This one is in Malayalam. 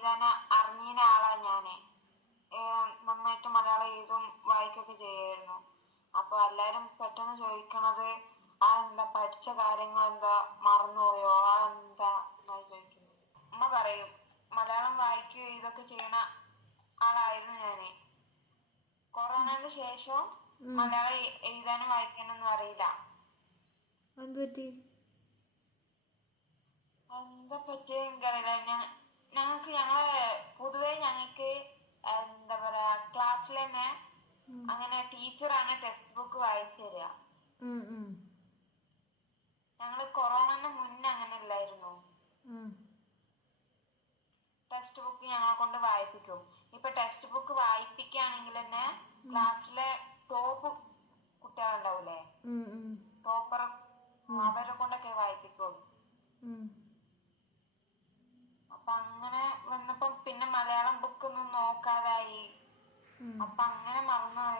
എഴുതാൻ അറിഞ്ഞീന ആളാ ഞാന്. നന്നായിട്ട് മലയാളം എഴുതും വായിക്കൊക്കെ ചെയ്യായിരുന്നു. അപ്പൊ എല്ലാരും പെട്ടെന്ന് ചോദിക്കണത് എന്താ പഠിച്ച കാര്യങ്ങൾ എന്താ മറന്നുപോയോ, എന്താ എന്നാണ് ചോദിക്കുന്നത്. അമ്മ പറയും മലയാളം വായിക്കുകയോ ഇതൊക്കെ ചെയ്യണ ആളായിരുന്നു ഞാന്. കൊറോണന് ശേഷം മലയാളം എഴുതാനും വായിക്കാനൊന്നും അറിയില്ല. എന്താ പറ്റിയ എനിക്കറിയില്ല. പൊതുവെ ഞങ്ങൾക്ക് എന്താ പറയാ ക്ലാസ്സിൽ തന്നെ അങ്ങനെ ടീച്ചറാണ് ടെക്സ്റ്റ് ബുക്ക് വായിച്ചു തരിക. ഞങ്ങള് കൊറോണന് മുന്നേ അങ്ങനെ അല്ലായിരുന്നു. ടെക്സ്റ്റ് ബുക്ക് ഞങ്ങളെ കൊണ്ട് വായിപ്പിക്കും. ഇപ്പൊ ടെക്സ്റ്റ് ബുക്ക് വായിപ്പിക്കുകയാണെങ്കിൽ തന്നെ ക്ലാസ്സിലെ ടോപ്പ് കുട്ടികളുണ്ടാവൂലേ, ടോപ്പർ, അവരെ കൊണ്ടൊക്കെ വായിപ്പിക്കുള്ളൂ. അപ്പൊ അങ്ങനെ വന്നപ്പം പിന്നെ മലയാളം ബുക്കൊന്നും നോക്കാതായി. അപ്പൊ അങ്ങനെ മറന്നുപോയതാണ്.